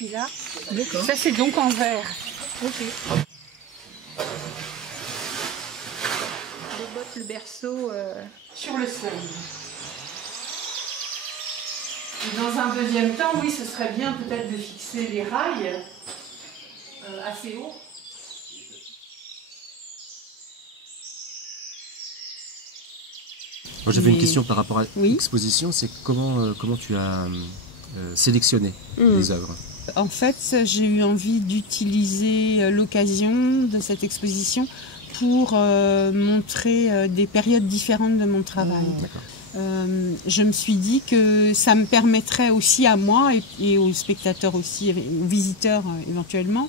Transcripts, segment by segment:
Celui-là, ça c'est donc en verre. Ok. Je botte le berceau sur le seuil. Et dans un deuxième temps, oui, ce serait bien peut-être de fixer les rails assez haut. J'avais une question par rapport à l'exposition, c'est comment tu as sélectionné les œuvres? En fait, j'ai eu envie d'utiliser l'occasion de cette exposition pour montrer des périodes différentes de mon travail. Je me suis dit que ça me permettrait aussi à moi et aux spectateurs aussi, aux visiteurs éventuellement,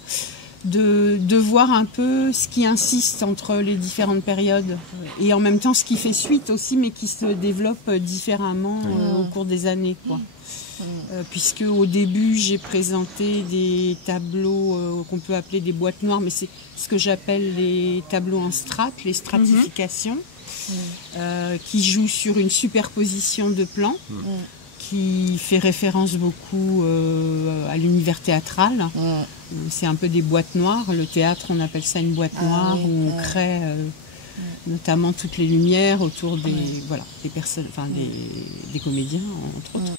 de voir un peu ce qui insiste entre les différentes périodes et en même temps ce qui fait suite aussi mais qui se développe différemment au cours des années, quoi. Puisque au début j'ai présenté des tableaux qu'on peut appeler des boîtes noires, mais c'est ce que j'appelle les tableaux en strates, les stratifications, qui jouent sur une superposition de plans, qui fait référence beaucoup à l'univers théâtral. C'est un peu des boîtes noires. Le théâtre, on appelle ça une boîte noire, où on crée notamment toutes les lumières autour des, des personnes, enfin des comédiens, entre autres.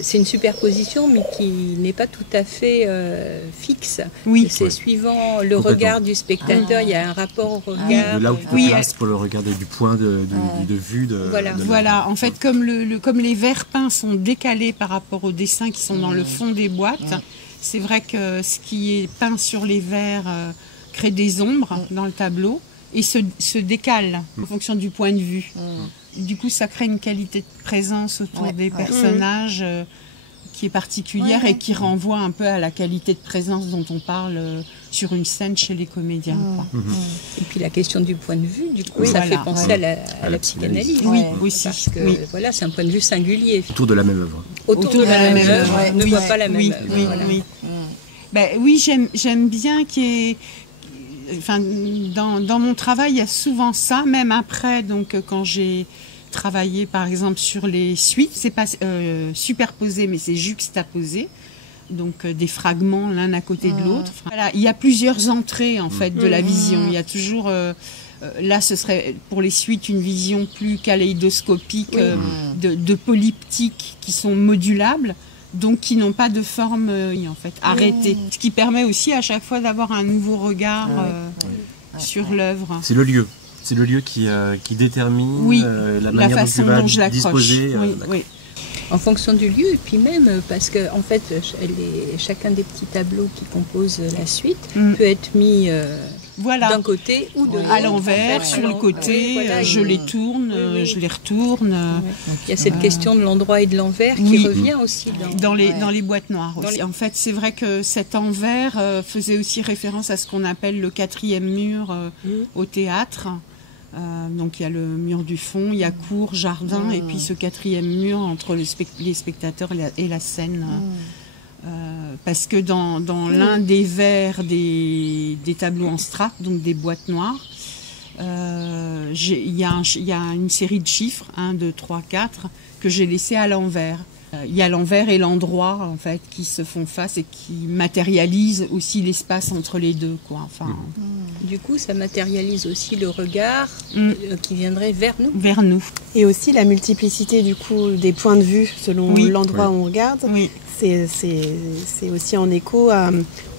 C'est une superposition, mais qui n'est pas tout à fait fixe. C'est suivant le regard du spectateur, il y a un rapport au regard. De là où tu te places pour le regarder du point de vue de... Voilà, en fait, comme les verres peints sont décalés par rapport aux dessins qui sont dans le fond des boîtes, c'est vrai que ce qui est peint sur les verres crée des ombres dans le tableau et se décale en fonction du point de vue. Du coup, ça crée une qualité de présence autour des personnages qui est particulière et qui renvoie un peu à la qualité de présence dont on parle sur une scène chez les comédiens. Et puis la question du point de vue, du coup, ça fait penser à la psychanalyse. Oui, aussi. Parce que voilà, c'est un point de vue singulier. Autour de la même œuvre. Autour de la même œuvre, on ne voit pas la même œuvre. Oui, j'aime bien qu'il y ait... Enfin, dans mon travail, il y a souvent ça, même après, donc quand j'ai travaillé par exemple sur les suites, c'est pas superposé, mais c'est juxtaposé, donc des fragments l'un à côté de l'autre. Voilà, il y a plusieurs entrées en fait de la vision. Il y a toujours là, ce serait pour les suites une vision plus kaléidoscopique de polyptyques qui sont modulables. Donc qui n'ont pas de forme en fait arrêtée, ce qui permet aussi à chaque fois d'avoir un nouveau regard sur l'œuvre. C'est le lieu qui détermine la manière dont tu vas disposer. En fonction du lieu, et puis même parce que en fait chacun des petits tableaux qui composent la suite peut être mis d'un côté ou de l'autre. À l'envers, sur le côté, je les tourne, je les retourne. Donc, il y a cette question de l'endroit et de l'envers qui revient aussi dans les boîtes noires. Aussi. En fait, c'est vrai que cet envers faisait aussi référence à ce qu'on appelle le quatrième mur au théâtre. Donc il y a le mur du fond, il y a cour, jardin, et puis ce quatrième mur entre les spectateurs et la scène. Parce que dans l'un des verres des tableaux en strates, donc des boîtes noires, il y a une série de chiffres, 1, 2, 3, 4, que j'ai laissé à l'envers. Il y a l'envers et l'endroit en fait qui se font face et qui matérialisent aussi l'espace entre les deux, quoi. Enfin, du coup, ça matérialise aussi le regard qui viendrait vers nous. Vers nous. Et aussi la multiplicité du coup des points de vue selon l'endroit où on regarde. C'est aussi en écho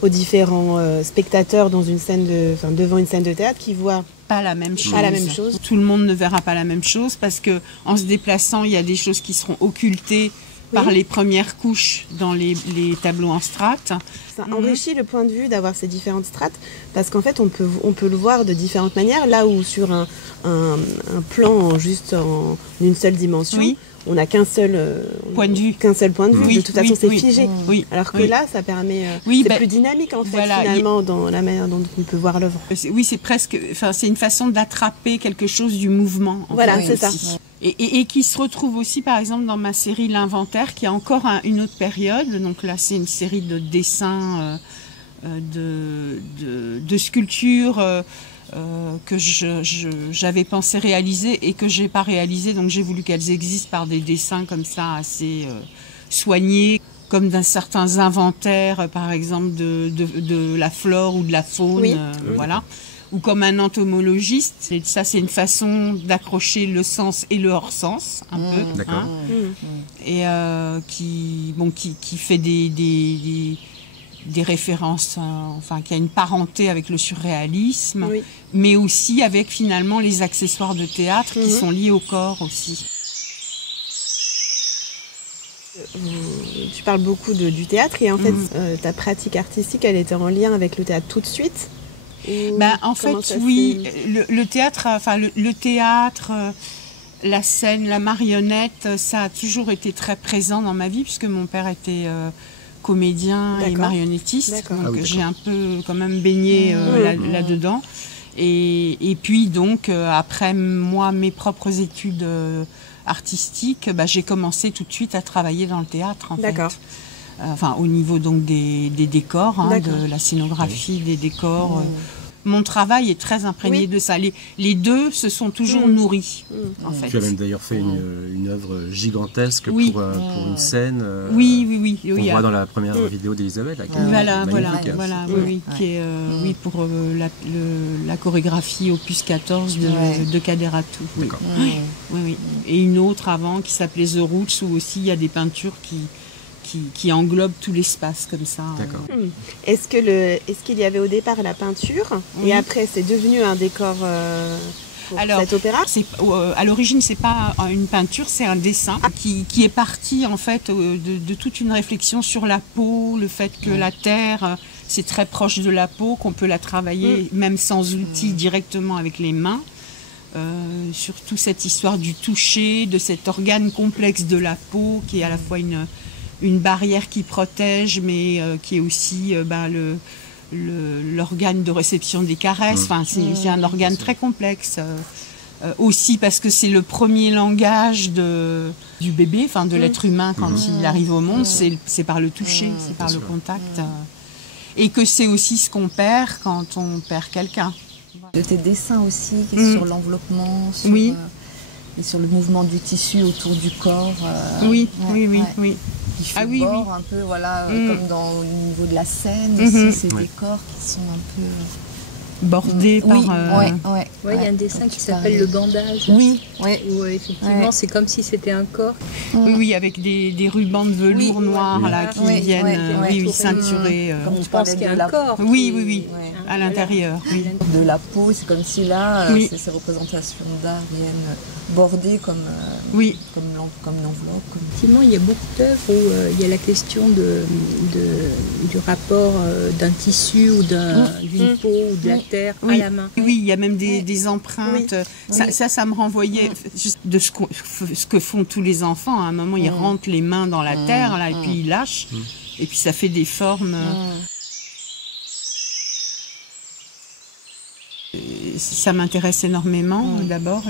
aux différents spectateurs dans une scène devant une scène de théâtre qui voient pas la même chose. Tout le monde ne verra pas la même chose parce que en se déplaçant, il y a des choses qui seront occultées par les premières couches dans les tableaux en strates. Ça enrichit le point de vue d'avoir ces différentes strates parce qu'en fait on peut le voir de différentes manières, là où sur un plan juste en une seule dimension, on n'a qu'un seul point de vue. De toute façon c'est figé. Alors que là ça permet c'est plus dynamique en fait finalement dans la manière dont on peut voir l'œuvre. Oui, c'est presque, c'est une façon d'attraper quelque chose du mouvement. C'est ça. Et qui se retrouve aussi, par exemple, dans ma série L'Inventaire, qui a encore une autre période. Donc là, c'est une série de dessins, de sculptures que j'avais pensé réaliser et que j'ai pas réalisé, donc j'ai voulu qu'elles existent par des dessins comme ça assez soignés, comme d'un certains inventaires, par exemple de la flore ou de la faune, voilà, ou comme un entomologiste. Et ça, c'est une façon d'accrocher le sens et le hors-sens, un peu, hein, et qui fait des références, enfin, qui a une parenté avec le surréalisme, mais aussi avec finalement les accessoires de théâtre qui sont liés au corps aussi. Tu parles beaucoup du théâtre et en fait, ta pratique artistique, elle était en lien avec le théâtre tout de suite? En fait, oui, le théâtre, enfin le théâtre, la scène, la marionnette, ça a toujours été très présent dans ma vie puisque mon père était comédien et marionnettiste, donc j'ai un peu quand même baigné là-dedans. Et puis donc après moi mes propres études artistiques, j'ai commencé tout de suite à travailler dans le théâtre en fait. Enfin au niveau donc des décors, hein, de la scénographie, des décors. Mon travail est très imprégné de ça. Les deux se sont toujours nourris, en fait. Tu as même d'ailleurs fait une œuvre gigantesque pour une scène. On voit dans la première vidéo d'Elisabeth. Qui est pour la chorégraphie Opus 14 de Kaderatou. Et une autre avant qui s'appelait The Roots, où aussi il y a des peintures qui englobe tout l'espace comme ça. Est-ce qu'il y avait au départ la peinture et après c'est devenu un décor pour cet opéra? À l'origine c'est pas une peinture, c'est un dessin qui est parti en fait de toute une réflexion sur la peau, le fait que la terre c'est très proche de la peau, qu'on peut la travailler même sans outils directement avec les mains. Surtout cette histoire du toucher, de cet organe complexe de la peau qui est à la fois une barrière qui protège, mais qui est aussi l'organe de réception des caresses. Enfin, c'est un organe très complexe. Aussi parce que c'est le premier langage du bébé, enfin de l'être humain quand il arrive au monde, c'est par le toucher, c'est par le contact. Et que c'est aussi ce qu'on perd quand on perd quelqu'un. De tes dessins aussi, sur l'enveloppement, et sur le mouvement du tissu autour du corps. Oui. Il fait bord un peu, comme au niveau de la scène, aussi, ces décors qui sont un peu bordés par... Il y a un dessin qui s'appelle le bandage. Où effectivement, c'est comme si c'était un corps. Avec des rubans de velours noirs qui viennent ceinturer. On pense qu'il y a un corps. À l'intérieur. De la peau, c'est comme si là, ces représentations d'art viennent border comme l'enveloppe. Effectivement, il y a beaucoup d'œuvres où il y a la question du rapport d'un tissu ou d'une peau ou de la terre à la main. Oui, il y a même des empreintes. Ça me renvoyait juste de ce que font tous les enfants. À un moment, ils rentrent les mains dans la terre et puis ils lâchent. Et puis ça fait des formes... Ça m'intéresse énormément, d'abord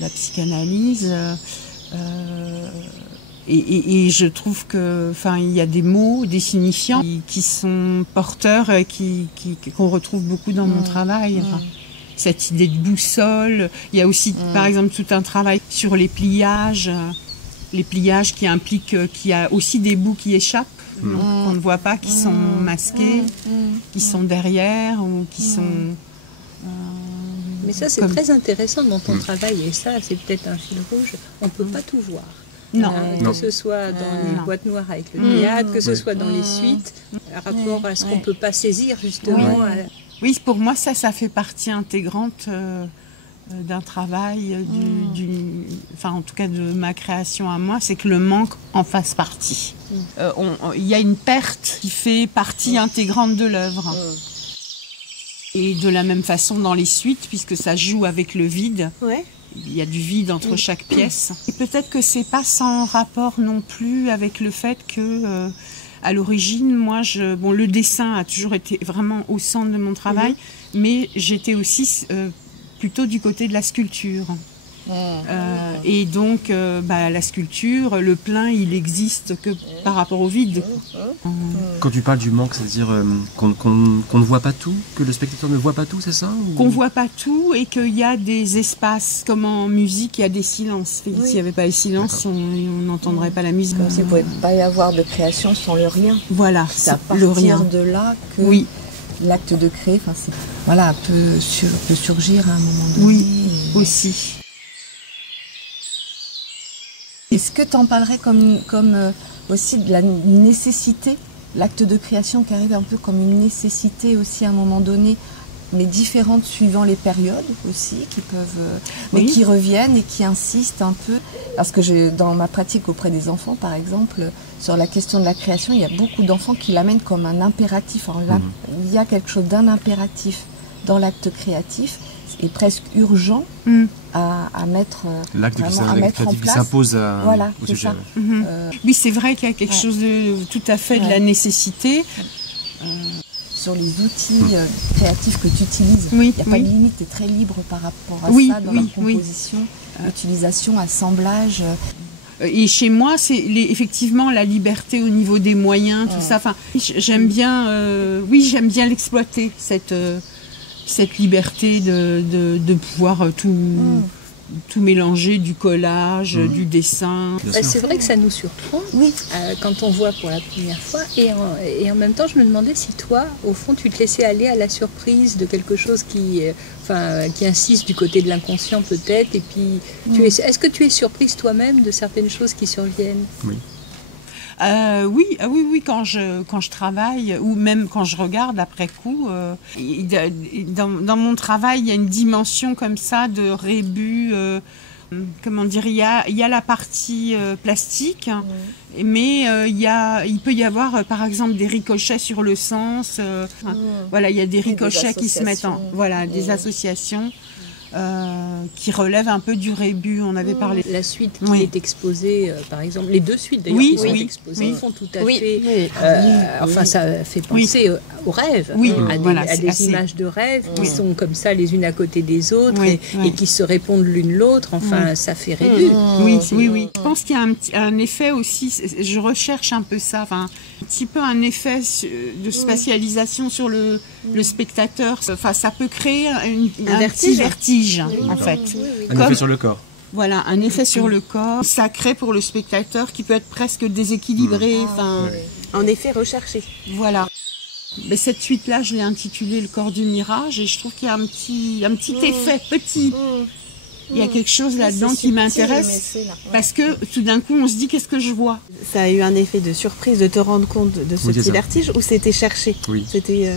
la psychanalyse et je trouve que, il y a des mots, des signifiants qui sont porteurs et qu'on retrouve beaucoup dans mon travail. Cette idée de boussole, il y a aussi par exemple tout un travail sur les pliages qui impliquent qu'il y a aussi des bouts qui échappent. Qu'on ne voit pas, qui sont masqués, qui sont derrière ou qui sont... Mais ça, c'est très intéressant dans ton travail, et ça, c'est peut-être un fil rouge. On ne peut pas tout voir. Que ce soit dans les boîtes noires avec le théâtre, que ce soit dans les suites, par rapport à ce qu'on ne peut pas saisir, justement. Oui, pour moi, ça fait partie intégrante d'un travail, en tout cas de ma création à moi, c'est que le manque en fasse partie. Il y a une perte qui fait partie intégrante de l'œuvre. Et de la même façon dans les suites, puisque ça joue avec le vide. Il y a du vide entre chaque pièce. Et peut-être que c'est pas sans rapport non plus avec le fait que, à l'origine, moi, le dessin a toujours été vraiment au centre de mon travail, mais j'étais aussi plutôt du côté de la sculpture. Et donc, la sculpture, le plein, il existe que par rapport au vide. Quand tu parles du manque, c'est-à-dire qu'on ne voit pas tout, que le spectateur ne voit pas tout, c'est ça ou... Qu'on ne voit pas tout et qu'il y a des espaces, comme en musique, il y a des silences. S'il n'y avait pas les silences, on n'entendrait pas la musique. Comme s'il ne pouvait pas y avoir de création sans le rien. Voilà, c'est à partir de là que l'acte de créer peut surgir à un moment donné. Oui, aussi. Est-ce que tu en parlerais comme aussi de la nécessité, l'acte de création qui arrive un peu comme une nécessité aussi à un moment donné, mais différente suivant les périodes aussi, qui peuvent, mais qui reviennent et qui insistent un peu. Parce que dans ma pratique auprès des enfants, par exemple, sur la question de la création, il y a beaucoup d'enfants qui l'amènent comme un impératif. Alors là, il y a quelque chose d'un impératif dans l'acte créatif, et presque urgent à mettre l'acte en place. Qui s'impose au sujet. Oui, c'est vrai qu'il y a quelque chose de tout à fait de la nécessité. Sur les outils créatifs que tu utilises, il n'y a pas de limite, tu es très libre par rapport à ça dans la composition, utilisation, assemblage. Et chez moi, c'est effectivement la liberté au niveau des moyens, tout ça. Enfin, j'aime bien l'exploiter, cette liberté de pouvoir tout mélanger, du collage, du dessin. C'est vrai que ça nous surprend quand on voit pour la première fois. Et en même temps, je me demandais si toi, au fond, tu te laissais aller à la surprise de quelque chose qui insiste du côté de l'inconscient peut-être. Et puis, est-ce que tu es surprise toi-même de certaines choses qui surviennent? Oui. Oui, quand je travaille ou même quand je regarde après coup, dans mon travail, il y a une dimension comme ça de rébus. Comment dire, il y a la partie plastique, mais il peut y avoir par exemple des ricochets sur le sens. Il y a des ricochets qui se mettent des associations. Qui relève un peu du rébus, on avait parlé. La suite qui est exposée, par exemple, les deux suites d'ailleurs qui sont exposées font tout à fait... ça fait penser aux rêves, à des images de rêves qui sont comme ça les unes à côté des autres et qui se répondent l'une l'autre, ça fait rébus. Oui. Je pense qu'il y a un effet aussi, je recherche un peu ça, un petit peu un effet de spatialisation sur le spectateur. Enfin, ça peut créer un petit vertige. En fait. Un effet sur le corps. Voilà, un effet sur le corps, sacré pour le spectateur qui peut être presque déséquilibré. En effet recherché. Voilà. Mais cette suite-là, je l'ai intitulée Le corps du mirage et je trouve qu'il y a un petit effet petit. Il y a quelque chose là-dedans qui m'intéresse parce que tout d'un coup, on se dit qu'est-ce que je vois. Ça a eu un effet de surprise de te rendre compte de ce petit vertige ou c'était cherché? C'était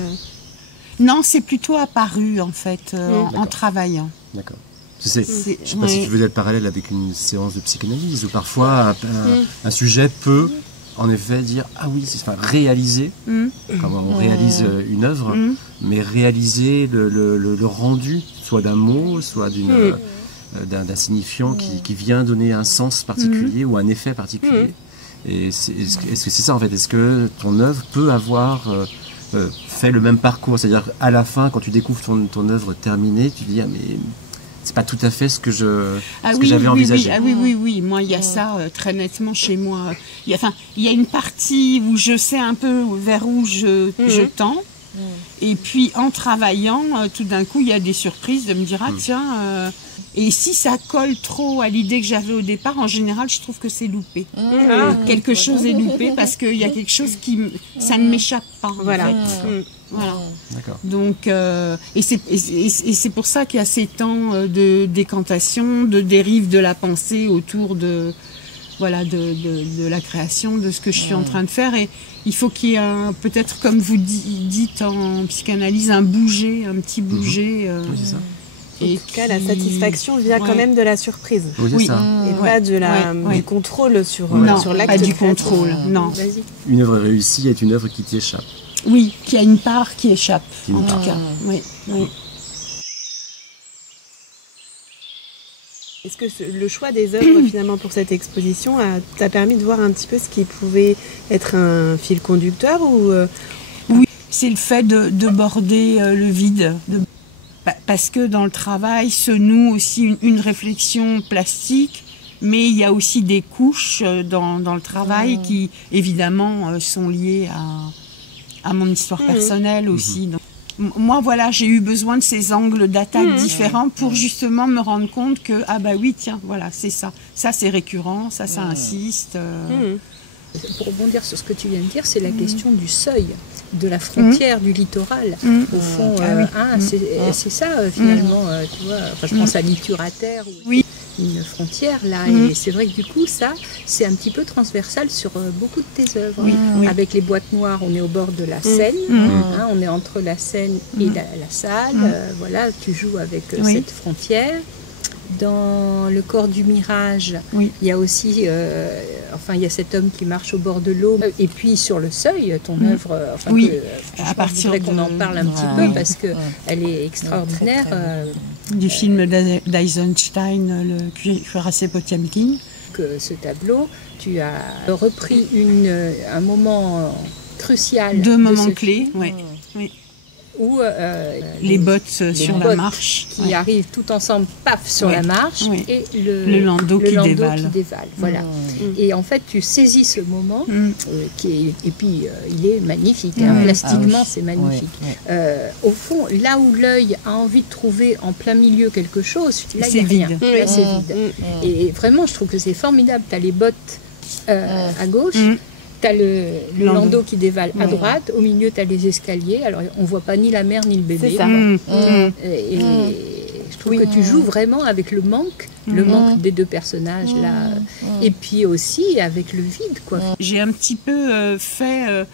Non, c'est plutôt apparu en fait en travaillant. D'accord. Je ne sais pas si tu veux être parallèle avec une séance de psychanalyse où parfois un sujet peut en effet dire réaliser, comme on réalise une œuvre, mais réaliser le rendu, soit d'un mot, soit d'un signifiant qui vient donner un sens particulier ou un effet particulier. Et est-ce que c'est ça en fait? Est-ce que ton œuvre peut avoir fait le même parcours? C'est-à-dire à la fin, quand tu découvres ton œuvre terminée, tu dis mais c'est pas tout à fait ce que j'avais envisagé. Oui. Moi, il y a ça très nettement chez moi. Il y a une partie où je sais un peu vers où je tends. Et puis en travaillant, tout d'un coup, il y a des surprises de me dire et si ça colle trop à l'idée que j'avais au départ, en général, je trouve que c'est loupé. Quelque chose est loupé parce qu'il y a quelque chose ça ne m'échappe pas. Voilà. Voilà. D'accord. Donc, et c'est pour ça qu'il y a ces temps de décantation, de dérive de la pensée autour de la création, de ce que je suis en train de faire. Et il faut qu'il y ait peut-être, comme vous dites en psychanalyse, un petit bouger. Oui, c'est ça. En tout cas, la satisfaction vient quand même de la surprise. Oui, c'est ça. Et pas du contrôle sur l'acte. Pas du contrôle, non. Une œuvre réussie est une œuvre qui t'échappe. Oui, qui a une part qui échappe, en tout cas. Oui. Est-ce que le choix des œuvres finalement pour cette exposition t'a permis de voir un petit peu ce qui pouvait être un fil conducteur ou Oui, c'est le fait de border le vide. parce que dans le travail se noue aussi une réflexion plastique, mais il y a aussi des couches dans le travail qui, évidemment, sont liées à mon histoire personnelle aussi. Donc, moi, voilà, j'ai eu besoin de ces angles d'attaque différents pour justement me rendre compte que, ah bah oui, tiens, voilà, c'est ça. Ça, c'est récurrent, ça insiste. Pour rebondir sur ce que tu viens de dire, c'est la question du seuil, de la frontière du littoral. Au fond, c'est ça, finalement, tu vois, enfin, je pense à l'Ituraterre. Oui. Une frontière là, et c'est vrai que du coup ça c'est un petit peu transversal sur beaucoup de tes œuvres. Avec les boîtes noires, on est au bord de la Seine, on est entre la Seine et la salle, voilà, tu joues avec cette frontière. Dans Le corps du mirage, il y a aussi il y a cet homme qui marche au bord de l'eau, et puis sur le seuil, ton œuvre, je voudrais qu'on en parle un petit peu parce que elle est extraordinaire. Du film d'Eisenstein, le Cuirassé Potiomkin. Que ce tableau, tu as repris un moment crucial. Deux moments clés, oui. Où les bottes sur la marche qui arrivent tout ensemble, paf, sur la marche, et le landau qui dévale. Voilà. Et en fait, tu saisis ce moment, et puis il est magnifique, plastiquement c'est magnifique. Au fond, là où l'œil a envie de trouver en plein milieu quelque chose, là il n'y a rien, là c'est vide. Et vraiment, je trouve que c'est formidable, tu as les bottes à gauche, tu as le landau qui dévale à droite, au milieu tu as les escaliers, alors on ne voit pas ni la mère ni le bébé. C'est ça. Et je trouve que tu joues vraiment avec le manque des deux personnages là, et puis aussi avec le vide, quoi. J'ai un petit peu fait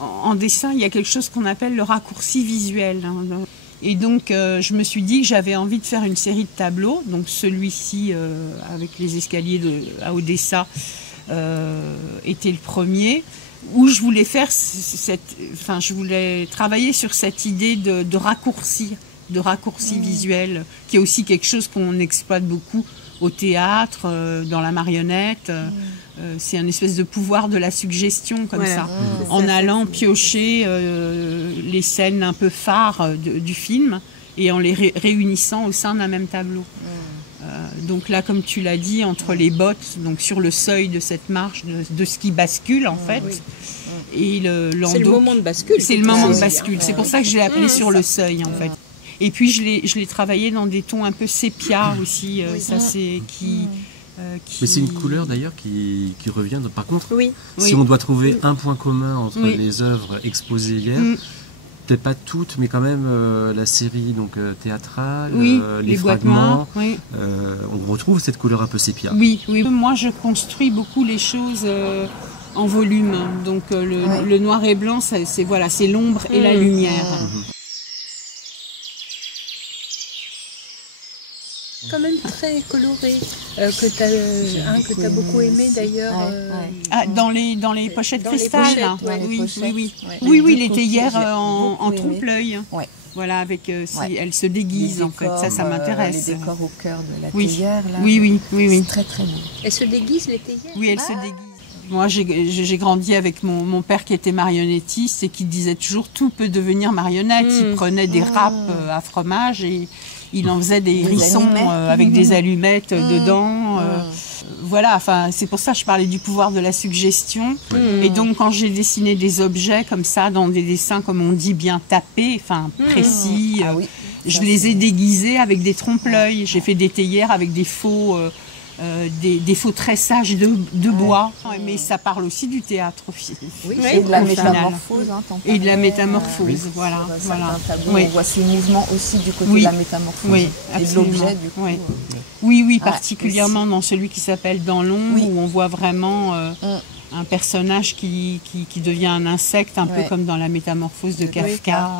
en dessin, il y a quelque chose qu'on appelle le raccourci visuel. Et donc, je me suis dit que j'avais envie de faire une série de tableaux, donc celui-ci avec les escaliers à Odessa, était le premier, où je voulais faire je voulais travailler sur cette idée de raccourci visuel, qui est aussi quelque chose qu'on exploite beaucoup au théâtre, dans la marionnette. C'est un espèce de pouvoir de la suggestion comme ça, en allant piocher les scènes un peu phares du film et en les réunissant au sein d'un même tableau. Donc là, comme tu l'as dit, entre les bottes, donc sur le seuil de cette marche, de ce qui bascule en fait, et le landau. C'est le moment de bascule. C'est le moment de bascule. C'est pour ça que je l'ai appelé sur le seuil en fait. Et puis je l'ai travaillé dans des tons un peu sépia aussi. Ça c'est Mais c'est une couleur d'ailleurs qui revient. Par contre, si on doit trouver un point commun entre les œuvres exposées hier. Peut-être pas toutes, mais quand même la série donc théâtrale, les fragments, on retrouve cette couleur un peu sépia. Oui. Moi je construis beaucoup les choses en volume, donc le noir et blanc, c'est l'ombre et la lumière. Quand même très coloré, que tu as beaucoup aimé d'ailleurs. Dans les pochettes cristal. Oui, les théières en trompe-l'œil. Voilà, avec elle se déguise en fait, ça m'intéresse. Les décors au cœur de la théière, là. Oui. C'est très très beau. Elle se déguise, les théières? Oui, elle se déguise. Moi, j'ai grandi avec mon père qui était marionnettiste et qui disait toujours tout peut devenir marionnette. Il prenait des râpes à fromage et il en faisait des hérissons avec des allumettes dedans. Voilà, enfin, c'est pour ça que je parlais du pouvoir de la suggestion. Et donc, quand j'ai dessiné des objets comme ça, dans des dessins, comme on dit, bien tapés, enfin, précis, je les ai déguisés avec des trompe-l'œil. J'ai fait des théières avec des faux tressages de bois. Mais ça parle aussi du théâtre. Et de la métamorphose. Et de la métamorphose, voilà. On voit ces mouvements aussi du côté de la métamorphose. Et de l'objet, du coup. Oui, particulièrement dans celui qui s'appelle Dans l'ombre, où on voit vraiment un personnage qui devient un insecte, un peu comme dans la métamorphose de Kafka.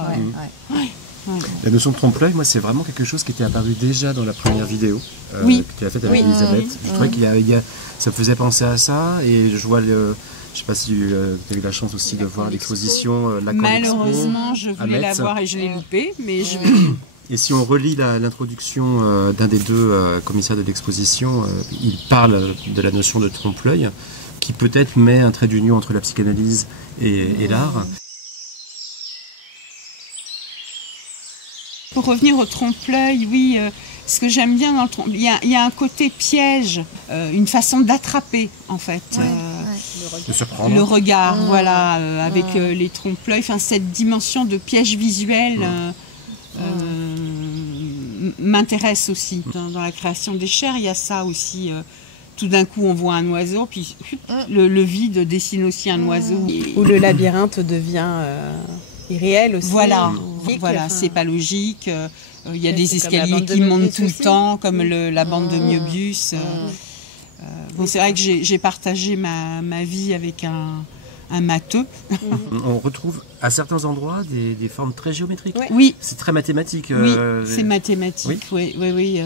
La notion de trompe-l'œil, moi, c'est vraiment quelque chose qui était apparu déjà dans la première vidéo que tu as faite avec Elisabeth. Je trouvais ça me faisait penser à ça, et je vois je ne sais pas si tu as eu la chance aussi de voir l'exposition La Malheureusement, je voulais la voir et je l'ai loupée, mais je vais... Et si on relit l'introduction d'un des deux commissaires de l'exposition, il parle de la notion de trompe-l'œil, qui peut-être met un trait d'union entre la psychanalyse et l'art. Pour revenir au trompe-l'œil, oui, ce que j'aime bien dans le trompe-l'œil, il y a un côté piège, une façon d'attraper en fait. De surprendre. Le regard, voilà, avec les trompe-l'œil, cette dimension de piège visuel m'intéresse aussi. Dans la création des chairs, il y a ça aussi. Tout d'un coup, on voit un oiseau, puis le vide dessine aussi un oiseau. Ou le labyrinthe devient irréel aussi. Voilà, c'est pas logique. Il y a des escaliers qui montent tout le temps, comme la bande de Möbius. Bon, c'est vrai que j'ai partagé ma vie avec un matheux. On retrouve à certains endroits des formes très géométriques. Oui. C'est très mathématique. Oui, c'est mathématique. Oui.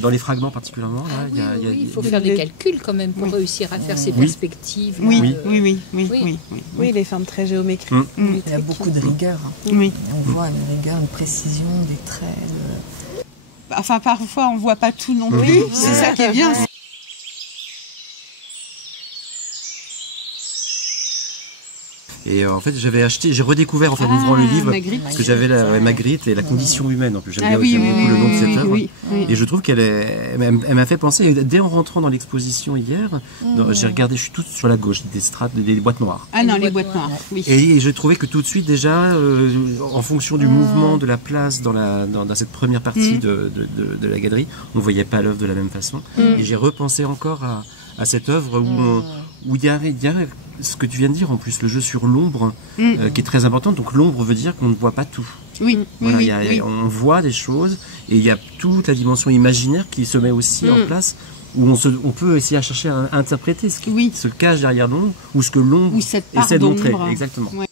Dans les fragments particulièrement, il faut faire des calculs quand même pour réussir à faire ces perspectives. Oui, les formes très géométriques. Il y a beaucoup de rigueur. Oui. On voit une rigueur, une précision, des traits. Enfin, parfois, on ne voit pas tout non plus. C'est ça qui est bien. Et en fait, j'ai redécouvert en ouvrant le livre, Magritte. parce que j'avais Magritte et la condition humaine. En plus, j'aime bien aussi beaucoup le nom de cette œuvre. Et je trouve elle m'a fait penser, dès en rentrant dans l'exposition hier, j'ai regardé, je suis tout sur la gauche, des strates, des boîtes noires. Ah non, les boîtes noires, oui. Et je trouvais que tout de suite, déjà, en fonction du mouvement de la place dans cette première partie de la galerie, on ne voyait pas l'œuvre de la même façon. Et j'ai repensé encore à cette œuvre où il y a ce que tu viens de dire, en plus, le jeu sur l'ombre, qui est très important. Donc l'ombre veut dire qu'on ne voit pas tout. Oui, on voit des choses, et il y a toute la dimension imaginaire qui se met aussi en place, où on peut essayer à chercher à interpréter ce qui se cache derrière l'ombre, ou ce que l'ombre essaie de montrer. Exactement. Ouais.